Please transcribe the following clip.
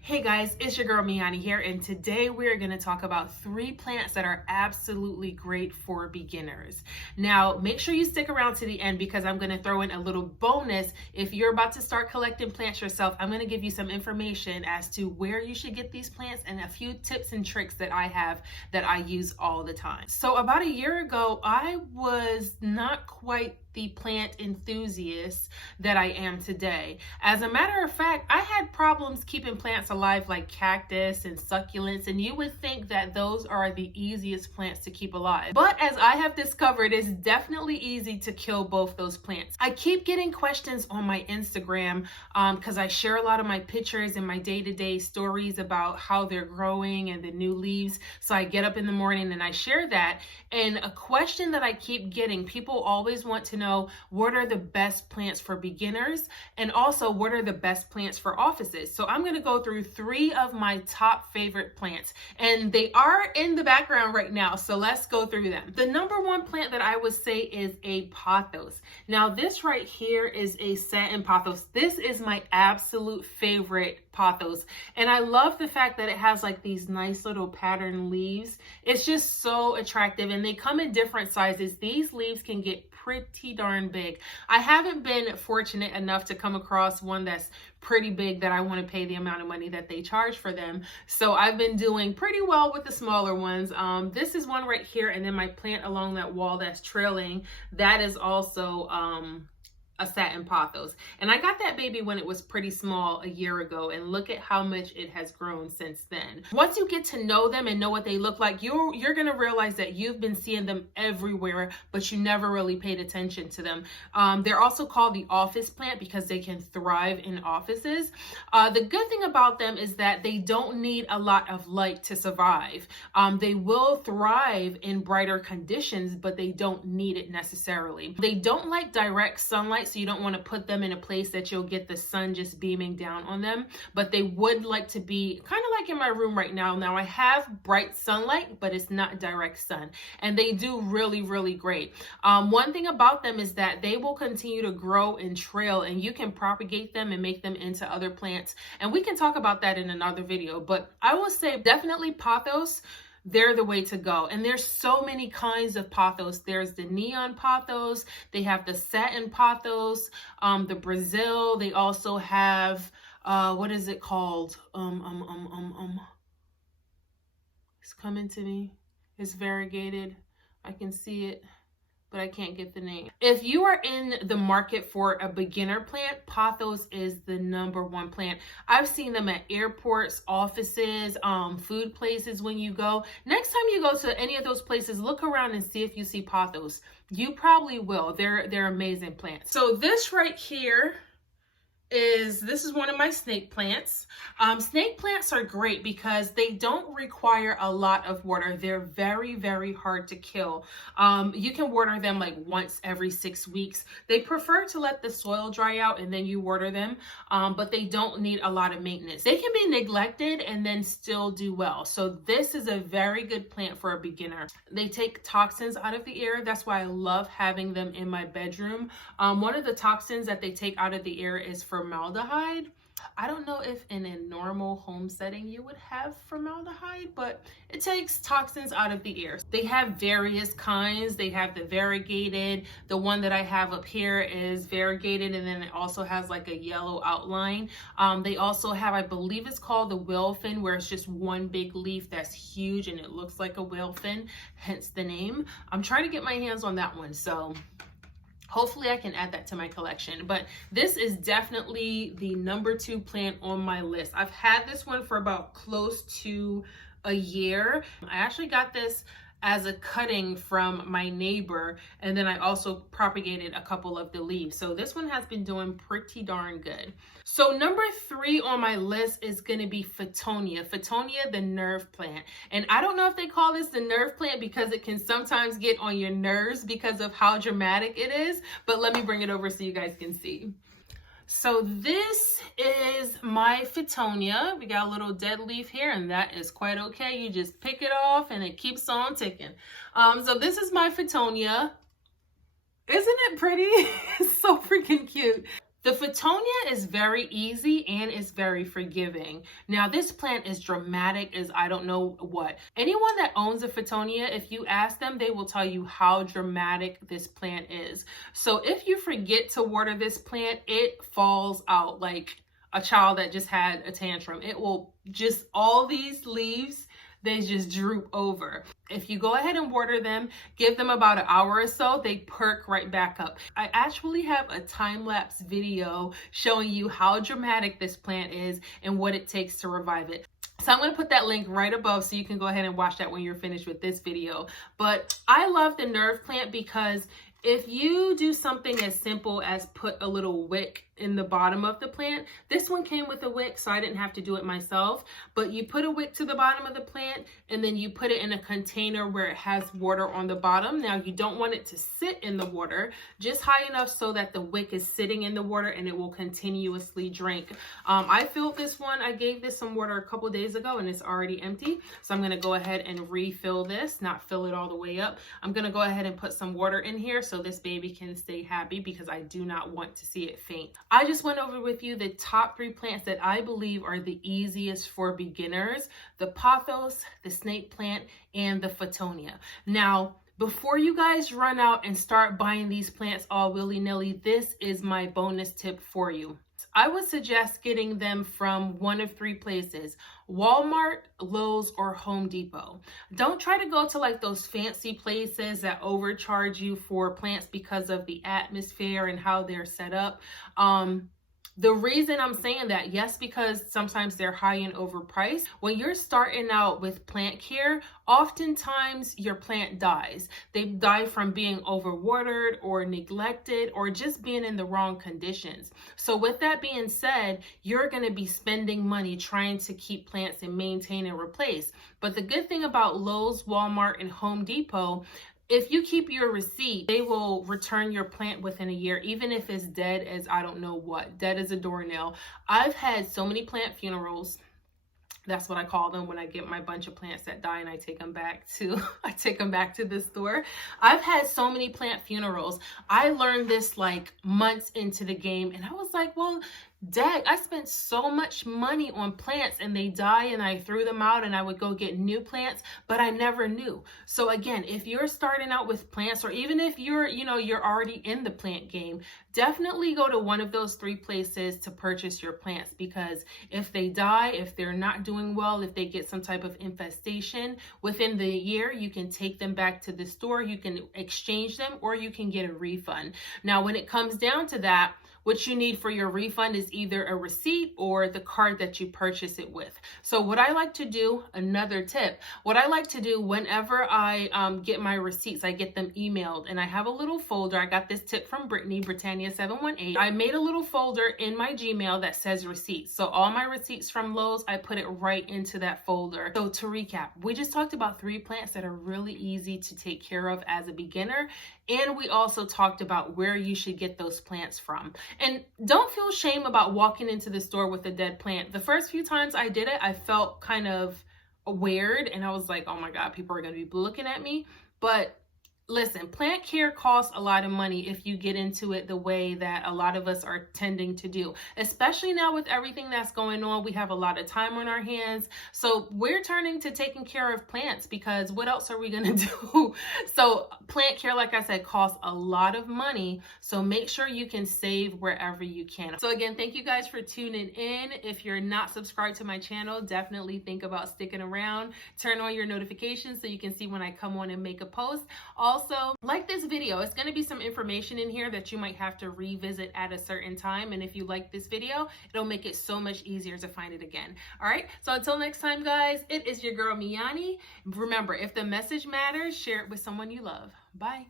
Hey guys, it's your girl Me-Anie here, and today we're going to talk about 3 plants that are absolutely great for beginners. Now, make sure you stick around to the end because I'm going to throw in a little bonus. If you're about to start collecting plants yourself, I'm going to give you some information as to where you should get these plants and a few tips and tricks that I have that I use all the time. So about a year ago, I was not quite the plant enthusiast that I am today. As a matter of fact, I had problems keeping plants alive like cactus and succulents, and you would think that those are the easiest plants to keep alive. But as I have discovered, it's definitely easy to kill both those plants. I keep getting questions on my Instagram because I share a lot of my pictures and my day-to-day stories about how they're growing and the new leaves. So I get up in the morning and I share that. And a question that I keep getting, people always want to know what are the best plants for beginners and also what are the best plants for offices. So I'm going to go through 3 of my top favorite plants, and they are in the background right now. So let's go through them. The number 1 plant that I would say is a pothos. Now this right here is a satin pothos. This is my absolute favorite pothos, and I love the fact that it has like these nice little pattern leaves. It's just so attractive, and they come in different sizes. These leaves can get pretty darn big. I haven't been fortunate enough to come across one that's pretty big that I want to pay the amount of money that they charge for them. So I've been doing pretty well with the smaller ones. This is one right here, and then my plant along that wall that's trailing, that is also a satin pothos. And I got that baby when it was pretty small a year ago, and look at how much it has grown since then. Once you get to know them and know what they look like, you're gonna realize that you've been seeing them everywhere, but you never really paid attention to them. They're also called the office plant because they can thrive in offices. The good thing about them is that they don't need a lot of light to survive. They will thrive in brighter conditions, but they don't need it necessarily. They don't like direct sunlight, so you don't want to put them in a place that you'll get the sun just beaming down on them, but they would like to be kind of like in my room right now. Now I have bright sunlight, but it's not direct sun, and they do really great. One thing about them is that they will continue to grow and trail, and you can propagate them and make them into other plants, and we can talk about that in another video. But I will say definitely pothos, they're the way to go. And there's so many kinds of pothos. There's the neon pothos, they have the satin pothos, the Brazil, they also have what is it called? It's coming to me. It's variegated. I can see it, but I can't get the name. If you are in the market for a beginner plant, pothos is the number 1 plant. I've seen them at airports, offices, food places when you go. Next time you go to any of those places, look around and see if you see pothos. You probably will. They're amazing plants. So this right here this is one of my snake plants. Snake plants are great because they don't require a lot of water. They're very hard to kill. You can water them like once every 6 weeks. They prefer to let the soil dry out and then you water them, but they don't need a lot of maintenance. They can be neglected and then still do well. So this is a very good plant for a beginner. They take toxins out of the air. That's why I love having them in my bedroom. One of the toxins that they take out of the air is formaldehyde. I don't know if in a normal home setting you would have formaldehyde, but it takes toxins out of the air. They have various kinds. They have the variegated. The one that I have up here is variegated, and then it also has like a yellow outline. They also have, I believe it's called the whale fin, where it's just one big leaf that's huge and it looks like a whale fin, hence the name. I'm trying to get my hands on that one, so hopefully I can add that to my collection. But this is definitely the number 2 plant on my list. I've had this one for about close to a year. I actually got this as a cutting from my neighbor, and then I also propagated a couple of the leaves. So this one has been doing pretty darn good. So number 3 on my list is gonna be Fittonia. Fittonia, the nerve plant. And I don't know if they call this the nerve plant because it can sometimes get on your nerves because of how dramatic it is, but let me bring it over so you guys can see. So this is my Fittonia. We got a little dead leaf here, and that is quite okay. You just pick it off and it keeps on ticking. So this is my Fittonia. Isn't it pretty? It's so freaking cute. The Fittonia is very easy and it's very forgiving. Now, this plant is dramatic as I don't know what. Anyone that owns a Fittonia, if you ask them, they will tell you how dramatic this plant is. So if you forget to water this plant, it falls out like a child that just had a tantrum. It will just, all these leaves, they just droop over. If you go ahead and water them, give them about an hour or so, they perk right back up. I actually have a time-lapse video showing you how dramatic this plant is and what it takes to revive it. So I'm going to put that link right above so you can go ahead and watch that when you're finished with this video. But I love the nerve plant because if you do something as simple as put a little wick in the bottom of the plant, this one came with a wick, so I didn't have to do it myself, but you put a wick to the bottom of the plant and then you put it in a container where it has water on the bottom. Now you don't want it to sit in the water, just high enough so that the wick is sitting in the water and it will continuously drink. I filled this one, I gave this some water a couple days ago and it's already empty. So I'm gonna go ahead and refill this, not fill it all the way up. I'm gonna go ahead and put some water in here so this baby can stay happy because I do not want to see it faint. I just went over with you the top 3 plants that I believe are the easiest for beginners: the pothos, the snake plant, and the Fittonia. Now, before you guys run out and start buying these plants all willy-nilly, this is my bonus tip for you. I would suggest getting them from one of 3 places: Walmart, Lowe's, or Home Depot. Don't try to go to like those fancy places that overcharge you for plants because of the atmosphere and how they're set up. The reason I'm saying that, yes, because sometimes they're high and overpriced. When you're starting out with plant care, oftentimes your plant dies. They die from being overwatered or neglected or just being in the wrong conditions. So with that being said, you're going to be spending money trying to keep plants and maintain and replace. But the good thing about Lowe's, Walmart, and Home Depot, if you keep your receipt, they will return your plant within a year, even if it's dead as I don't know what, dead as a doornail. I've had so many plant funerals. That's what I call them when I get my bunch of plants that die and I take them back to the store. I've had so many plant funerals. I learned this like months into the game and I was like, well, dang, I spent so much money on plants and they die and I threw them out and I would go get new plants, but I never knew. So again, if you're starting out with plants, or even if you're already in the plant game, definitely go to one of those 3 places to purchase your plants, because if they die, if they're not doing well, if they get some type of infestation within the year, you can take them back to the store, you can exchange them, or you can get a refund. Now, when it comes down to that, what you need for your refund is either a receipt or the card that you purchase it with. So what I like to do, another tip, what I like to do whenever I get my receipts, I get them emailed and I have a little folder. I got this tip from Brittany718. I made a little folder in my Gmail that says receipts. So all my receipts from Lowe's, I put it right into that folder. So to recap, we just talked about 3 plants that are really easy to take care of as a beginner. And we also talked about where you should get those plants from. And don't feel shame about walking into the store with a dead plant. The first few times I did it, I felt kind of weird and I was like, oh my God, people are going to be looking at me. But listen, plant care costs a lot of money if you get into it the way that a lot of us are tending to do, especially now with everything that's going on. We have a lot of time on our hands. So we're turning to taking care of plants because what else are we going to do? So plant care, like I said, costs a lot of money. So make sure you can save wherever you can. So again, thank you guys for tuning in. If you're not subscribed to my channel, definitely think about sticking around. Turn on your notifications so you can see when I come on and make a post. Also, like this video, it's going to be some information in here that you might have to revisit at a certain time. And if you like this video, it'll make it so much easier to find it again. All right. So until next time, guys, it is your girl, Me-Anie. Remember, if the message matters, share it with someone you love. Bye.